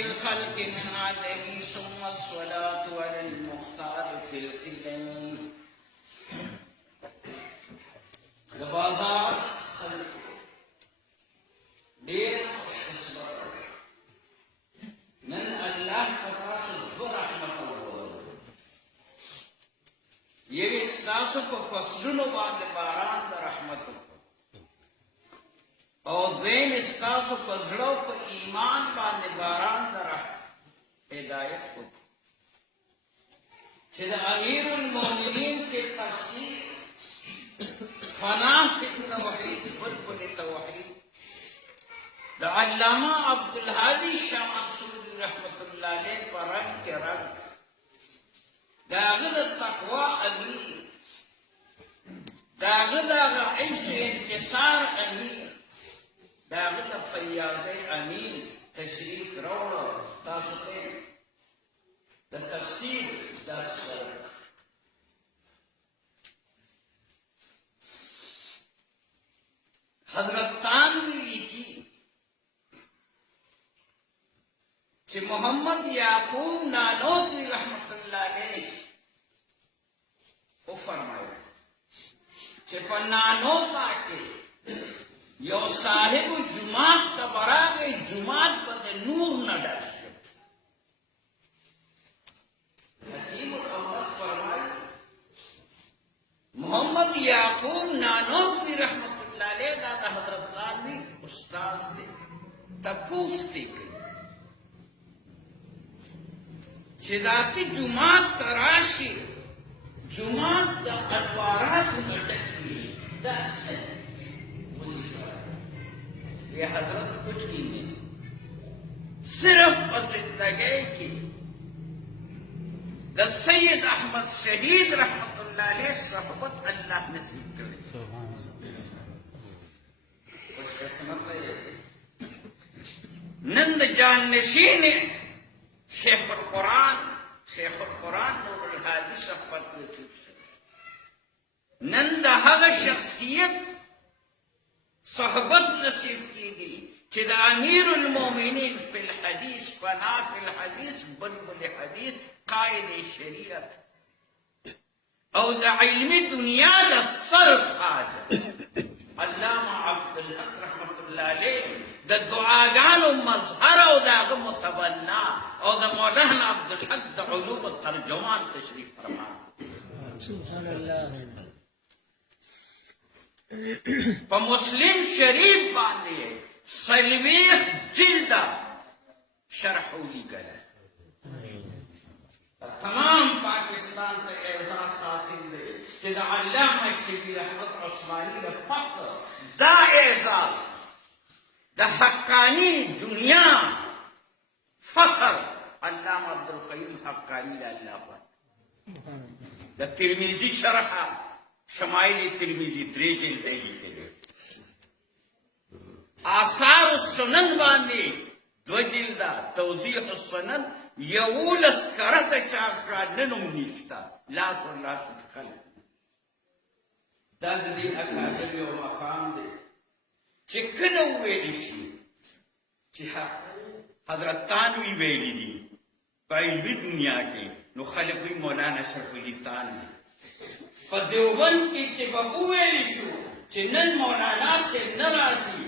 الخلق من عدم ثم الصلاة على المختار في القدم. د بازار خلق ډېر خوش قسمت نن الله په تاسو دوه رحمت وکړو. یوه ستاسو په فصلونو باندې باران د رحمت او دویم ستاسو په زړه په ایمان باندې باران د هدایت وکړو چې د امیر المؤمنین په تفسیر فنا فی التوحید بلبل توحید د علامه عبدالهادي شاه منصور رحمت الله علیه په رنګ کې رنګ د هغه د تقوا امیر د هغه د عز انکسار امیر د هغه د فیاضۍ امیر تشریف راوړو تاسو ته د تفسیر درس ورکړ. حضرت تانوی لیکي چې محمد یعقوب نانوتوی رحمت الله علیه وفرمایل چې په نانوتا کې یو صاحب جماعت ته براغی جماعت په د نور نه ډک شو. حکیم الامت فرمایي محمد یعقوب نانوتوی رحمت الله علیه دا د حضرت تانوی استاد دی. تپوس دی کوي چې داتې جماعت ته راشي جماعت د انواراتو نه ډک وي. دا څه یہ حضرت کچھ نہیں ہے، صرف زندگی کی دا سید احمد شہید رحمت اللہ علیہ صحبت اللہ نصیب کرے. خوش قسمت ہے نند جان نشین شیخ القرآن نور الحادی صحبت نصیب کرے. نند هغه شخصیت صحبت نصیب کی گئی چې د امیر المؤمنین فی الحدیث فنا فی الحدیث بلبل حدیث قائد شریعت او د علمی دنیا د سر تاج علامه عبدالحق رحمت الله علیه د دعاګانو مظهر او د هغه متبنا او د مولانا عبدالحق د علوم ترجمان تشریف فرما. په مسلم شریف باندې سلویخ جلده شرح ولیکل. تمام پاکستان ته احساس حاصل دی چې د علامه شبیر احمد عثماني د فخر دا اعزاز د حقانی دنیا فخر علامه عبدالقیوم حقانی له الله پاک د ترمذی شرح شمائل ترمذی 3 جلدیں لیکلي. آثار السنن باندې 2 جلده توضیح السنن 11 کرته چاپ شوه ننوم نشته. لاس ورلاس خلک دا د دې اکاډمي یو مقام دی چې کله وویل شي چې حضرت تانوی ویلي دي په علمي دنیا کې نو خلک وایي مولانا شرف علي تانوی. په دیوبند کې چې به وویل شو چې نن مولانا صاحب نه راځي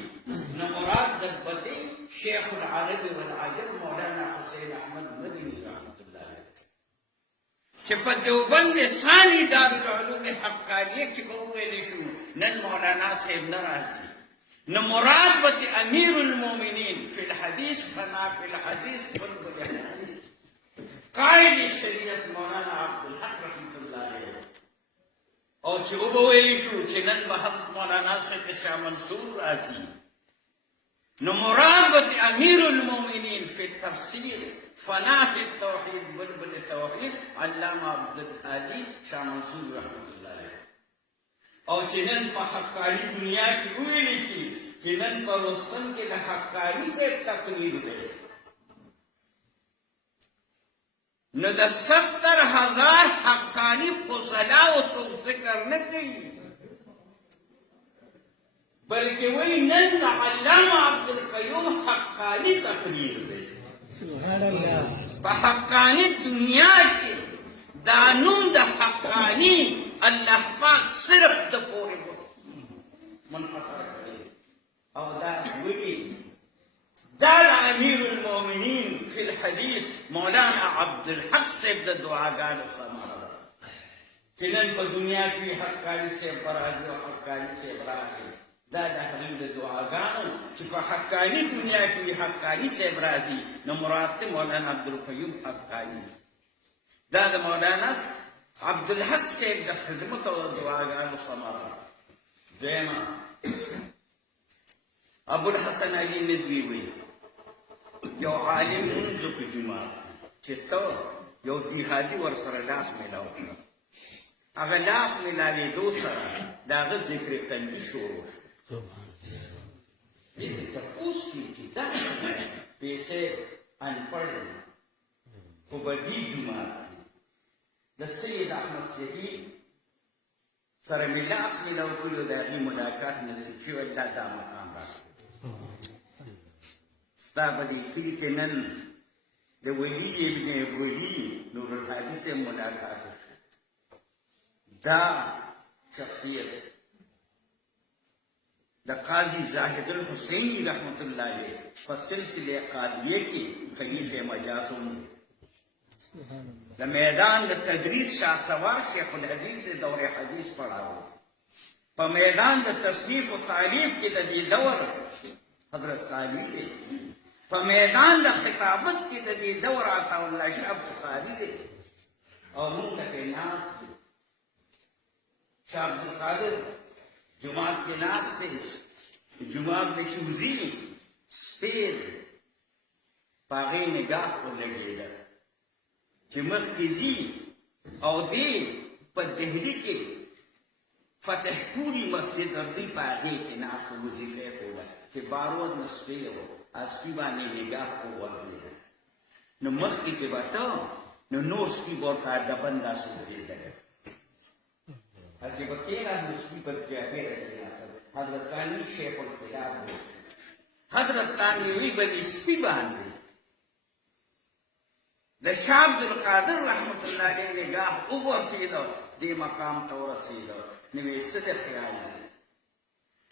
نو مراد دربدې شیخ العرب والعجم مولانا حسین احمد مدني رحمت الله علیه چې په دیوبند ثاني دارالعلوم حقانیه کې به وویل شو نن مولانا صاحب نه راځي نو مراد به امیر المؤمنین فی الحدیث فنا فی الحدیث بلبل حدیث قائد شریعت مولانا عبدالحق رحمت الله علیه او چې وبویل شو چې نن به حضرت مولانا صاحب شاه منصور راځي نو مراد به امیر المؤمنین فی التفسیر فنا فی التوحید بلبل توحید علامه عبدالهادي شاه منصور رحمت الله علیه. او چې نن په حقانی دنیا کې وویل شي چې نن په رستم کې د حقانی صاحب تقریر دی نو د 70,000 حقانی فضلاو څوک ذکر نه کوي بلکې وایي نن د علامه عبدالقیوم حقانی تقریر دی. په حقانی دنیا کې دا نوم د حقانی الله پاک صرف د پورې منحصر کړی او دا ویلي دا امیر المؤمنین فی الحدیث مولانا عبدالحق صاحب د دعاګانو ثمره ده چې نن په دنیا کې حقانی صاحب راځي او حقانی صاحب راځي دا د هغوی د دعاګانو چې په حقانی دنیا کې حقانی صاحب راځي نو مراد دی مولانا عبدالقیوم حقانی دا د مولانا عبدالحق صاحب د خدمت او د دعاګانو ثمره دویمه ابوالحسن علي ندوي وایي یو عالم منځو په جومات چې ته یو دیهاتي ورسره لاس میلاو کړه هغه لاس میلاوېدو سره د هغه ذکر قلبي شروع شو دې ته تپوس کړي چې دا پیسې انپړ په بدي جومات د سید احمد صاحبي سره مې لاس میلاو کړي او د هغې ملاقات نصیب شوی دا دا مقام راکړي ستا په دې کلي کې نن د ولي ابن ولي نور الحادي سے ملاقات شو دا شخصیت د قاضي زاهد الحسیني رحمت الله علیه په سلسله قاضیه کې خلیفه مجازوم د میدان د تدریس شاه سوار شیخ الحدیث د دور حدیث پڑھاو په میدان د تصنیف و تعریف کې د دې دور حضرت تعالی دی په میدان د خطابت کې د دې دور عطا الله شاه بخاري دی او موږ ته ناس دی شاه عبدالقادر جماعت کې ناس دی جماعت د چوزي سپید په هغې نګاه ولګېده چې مخکې ځي او دې په دهلي کې فتح پوری مسجد ورځي په هغې کې ناست وظیفه کوله چې بارود نه سپی و سپي باندې نګاه کو ورځېده نو مخکې چې به ته نو نور سپي به ورته ډبن داسې ودرېدل چې به کېناست نو سپي به جابېره کېناستل حضرت ثاني شیخ الخلاف حضرت ثانوي به د سپي باندې د شاه عبدالقادر رحمت الله علیه نگاه وغورځېده دې مقام ته ورسېده نو یې څه د خیال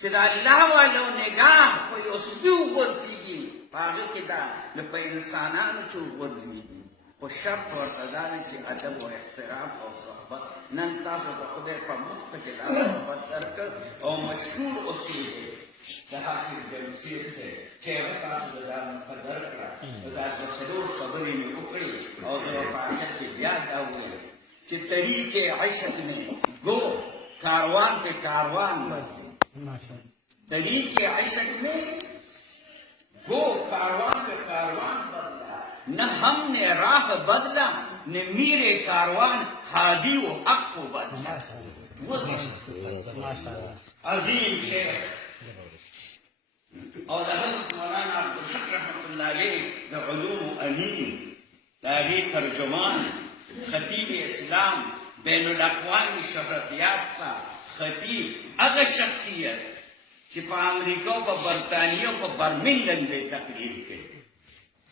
چې د الله والو نگاه په یو سپي وغورځېږي په هغه کې دا نو په انسانانو چې وغورځېږي خو شرط ورته دا دی چې ادب او احترام او صحبت نن تاسو د خدای په مخته کې دا صحبت درکړ او مشکور اوسېږئ د حافظ جلسې څخه چې هغه تاسو د دا مقدر کړه دا د څلور خبرې مې وکړې او زه په آخر کې بیا دا وویل چې طریق عشق میں گو کاروان پہ کاروان بدلے طریق عشق میں گو کاروان پہ کاروان بدلا نہ ہم نے راہ بدلا نہ میرے کاروان ہادی و حق کو بدلا عظیم شیخ او د حضرت مولانا عبدالحق رحمت الله علیه د علوم امین د هغې ترجمان خطیب اسلام بین الاقوامی شهرت یافته خطیب هغه شخصیت چې په امریکا او په برطانیه او په برمنګن به تقریر کوي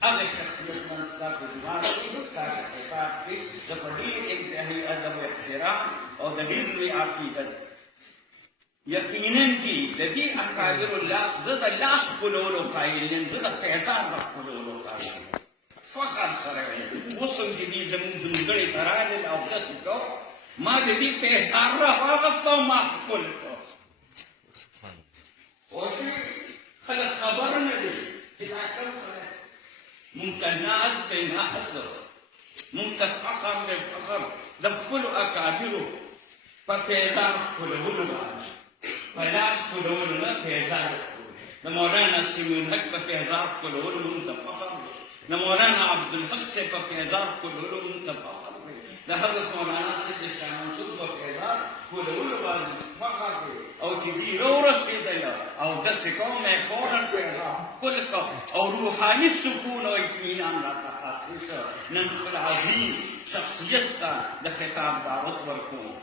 هغه شخصیت من ستا په جومات کې تاکه خطاب کوي زه په ډېر انتهایي ادب و احترام او د ډېر لوی عقیدت یقیناً چې د دې اکابر اللاس زه د لاس ښکلولو قایل یم زه د پیسار د ښکلولو قایل یم فخر سره اوس هم چې دې زموږ ځونګړې ته راغلل او داسې کو ما د دې پیسار راواغسته او ما ښکل کړ اوس خلک خبر نه دي چې دا کوم خلک مونږ ته ناز دی ناز مونږ ته فخر دی فخر د خپلو اکابرو په پیسار ښکلولو باندې په لاس ښکلولو نه پیزار د مولانا سمیع الحق په پیزار ښکلولو موږ ته فخر دی د مولانا عبدالحق صاحب په پیزار ښکلولو موږ ته فخر دی د حضرت مولانا سید شاه منصور په پیزار ښکلولو باندې فخر دی او چې دې راورسېدل او داسې کوم یې فوراً پیزار ښکل کړ او روحاني سکون او اطمینان راته حاصل شو نن خپل عظیم شخصیت ته د خطاب دعوت ورکوو